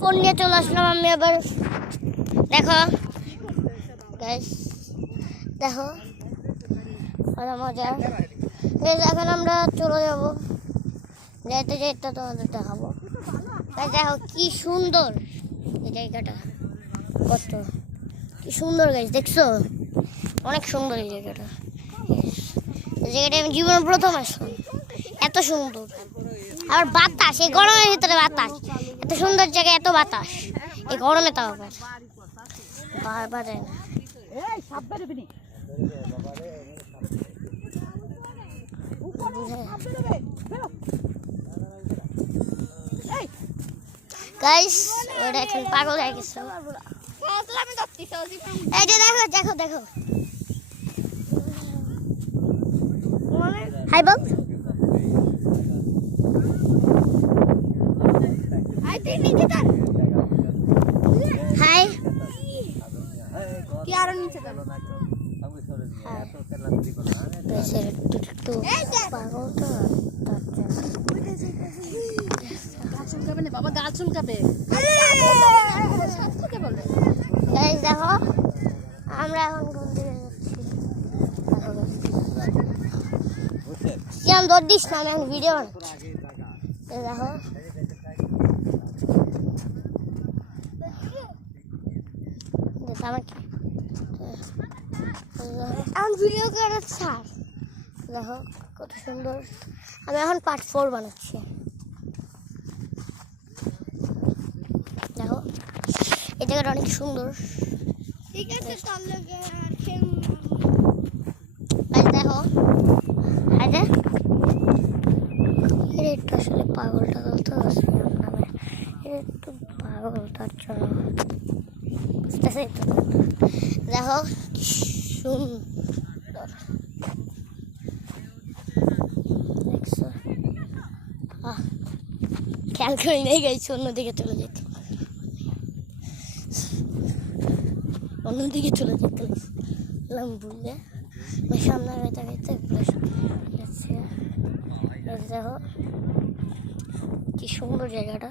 Phone নিয়ে চলে আসলাম আমি আবার। দেখো গাইস, দেখো কত মজা। গাইস এখন আমরা চলে যাবো, যেতে যেতে তোমাদের দেখাবো। গাইস দেখো কি সুন্দর এই জায়গাটা, কত কি সুন্দর গাইস, দেখছো? অনেক সুন্দর এই জায়গাটা। এই জায়গাটা আমি জীবনে প্রথম আসলাম, এত সুন্দর। আর বাতাস, এই গরমের ভিতরে বাতাস, এত সুন্দর জায়গায় এত বাতাস, এই গরমে তাও আবার বারবার যায় না। গাইস ওটা এখন পাগল হয়ে গেছে। এই যে দেখো দেখো দেখো, হাই বল। হাই কি আরো নিচে গেল একটু পাগল তো, বাবা গাছ চুলকাবে। এই দেখো আমরা এখন ঘুম থেকে যাচ্ছি। সিয়াম দৌড় দিস না, আমি এখন ভিডিও বানাচ্ছি। দেখো এখন ভিডিও করে ছাড়। দেখো কত সুন্দর, আমি এখন পার্ট 4 বানাচ্ছি। দেখো এই জায়গাটা অনেক সুন্দর, ঠিক আছে? দেখো একটু আসলে পাগল টাগল তো নামে, একটু পাগল, তার জন্য বুঝতেছে তো। দেখো কি সুন্দর, দেখছো? খেয়াল করি নেই গেছি, অন্যদিকে চলে যেত, অন্যদিকে চলে যেতে বুঝলে সামনে গাইতে গাইতে যাচ্ছে। দেখো কি সুন্দর জায়গাটা,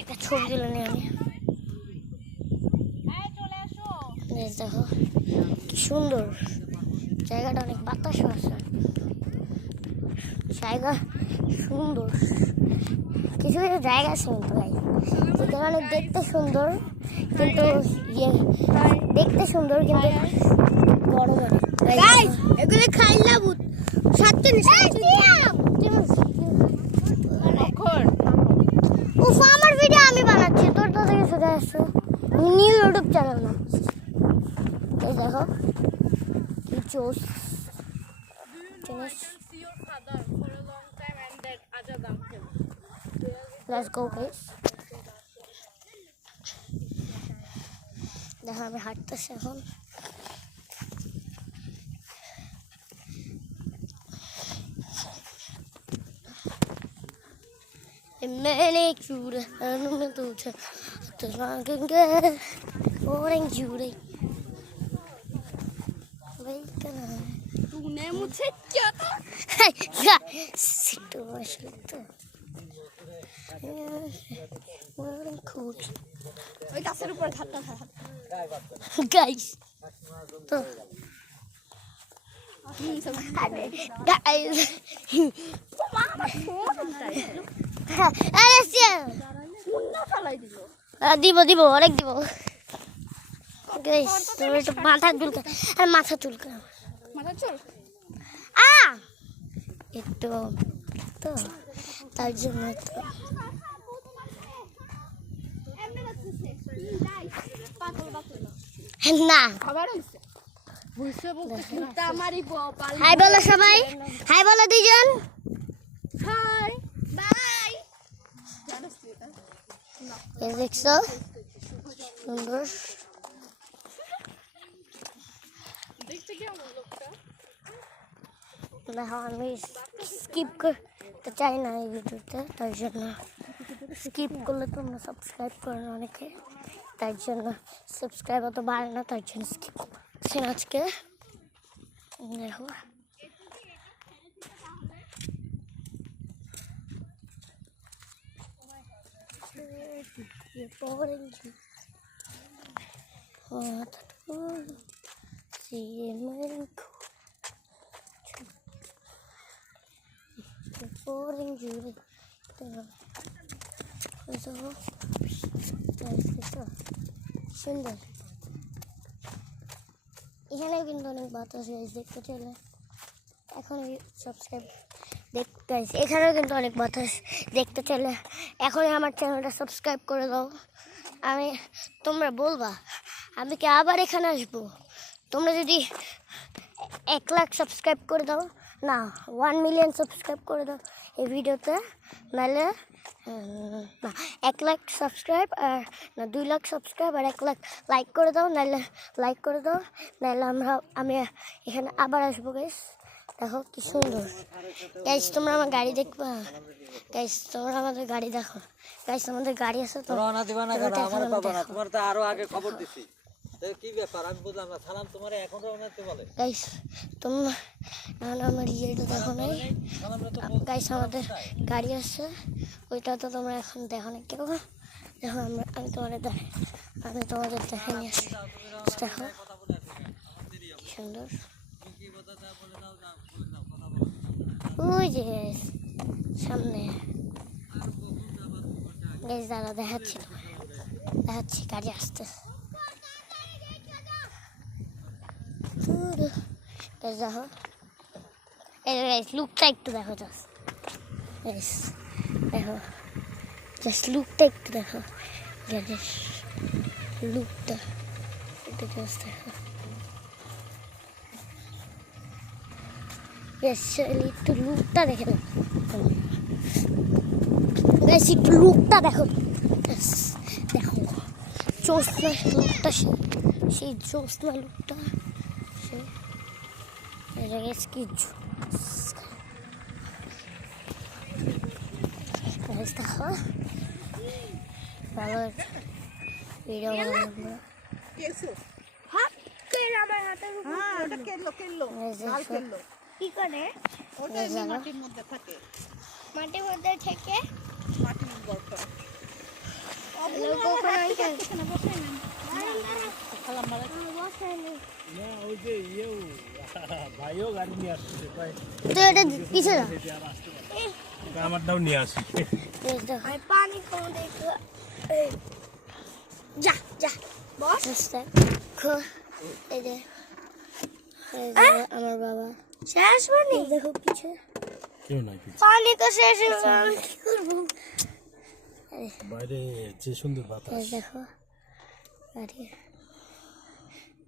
একটা ছবি তুলে নিই আমি। দেখো কি সুন্দর জায়গাটা, অনেক বাতাসও আছে, জায়গা সুন্দর। কিছু কিছু জায়গা আছে কিন্তু ভাই, যেটা অনেক দেখতে সুন্দর, কিন্তু দেখতে সুন্দর কিন্তু গরম অনেক। এগুলো খাইলাম সত্যি আমার ভিডিও আমি বানাচ্ছি, তোর তো থেকে সোজা আসছো নিউ ইউটিউব চ্যানেল না। এই দেখো কি চোস Let's go guys. দেখো আমি হাঁটতেছি এখন। मैंने चूड़ा में तुझे तो मांगेंगे और एक चूड़े भाई क्या तूने मुझसे क्या था? क्या सिट्टू माशा तो खूब ওই গাছের উপর ঘাটটা गाइस तो गाइस আরে সিয়া মুন্না ফেলাই দিল। দিব দিব অনেক দিব গাইস। তুমি একটু মাথা চুলকা, আর মাথা চুলকা, মাথা চুল একটু তো, তার জন্য তো না। হাই বলো সবাই, হাই বলো দুইজন, হাই বাই। দেখছো সুন্দর। দেখো আমি স্কিপ করতে চাই না এই ভিডিওতে, তার জন্য স্কিপ করলে তোমরা সাবস্ক্রাইব করো না অনেকে, তার জন্য সাবস্ক্রাইব অত বাড়ে না, তার জন্য স্কিপ করছি আজকে। দেখো You're boring. What? See you, boring Judy. সুন্দর এখানে কিন্তু অনেক বাতাস হয়েছে দেখতে চলে এখন সাবস্ক্রাইব গাইস এখানেও কিন্তু অনেক বাতাস দেখতে চলে এখনই আমার চ্যানেলটা সাবস্ক্রাইব করে দাও আমি তোমরা বলবা আমি কি আবার এখানে আসবো তোমরা যদি 1 লাখ সাবস্ক্রাইব করে দাও না 1 মিলিয়ন সাবস্ক্রাইব করে দাও এই ভিডিওতে নাহলে না 1 লাখ সাবস্ক্রাইব আর না 2 লাখ সাবস্ক্রাইব আর 1 লাখ লাইক করে দাও নাহলে লাইক করে দাও নাহলে আমি এখানে আবার আসবো গাইস দেখো কি সুন্দর গাইস তোমরা আমার গাড়ি দেখবা গাইস তোমরা আমাদের গাড়ি দেখো গাইস আমাদের গাড়ি আছে তো রওনা দিবা না কেন আমার বাবা না তোমার তো আরো আগে খবর দিছি তো কি ব্যাপার আমি বুঝলাম না সালাম তোমারে এখন রওনা দিতে বলে গাইস তোমরা আমার ইয়েটা দেখো নাই গাইস আমাদের গাড়ি আছে ওইটা তো তোমরা এখন দেখো না কেউ দেখো আমি তোমাদের দেখে নিয়ে আসি দেখো কি সুন্দর ওই যে সামনে গাইস দাঁড়া দেখাচ্ছি গাড়ি আসতেছে দেখো গাইস লুকটা একটু দেখো জাস্ট লুকটা একটু দেখো লুকটা একটু জাস্ট দেখো একটু লুকটা দেখে গাইস একটু লুকটা দেখো দেখো জ্যোৎস্না লুকটা সেই জ্যোৎস্না লুকটা কি দেখো ভালো ভিডিও কি করে মাটির মধ্যে থাকে মাটির মধ্যে থেকে মাটির গর্ত আমারটাও নিয়ে আসি পানি কম দেখো যা বস এই যে আমার বাবা শেষ পানি দেখো কিছু কেউ নাই পানি তো শেষ হয়ে গেল কি করবো বাইরে যে সুন্দর বাতাস দেখো আরে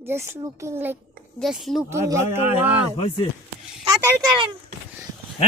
just looking like a wow হইছে তাড়াতাড়ি করেন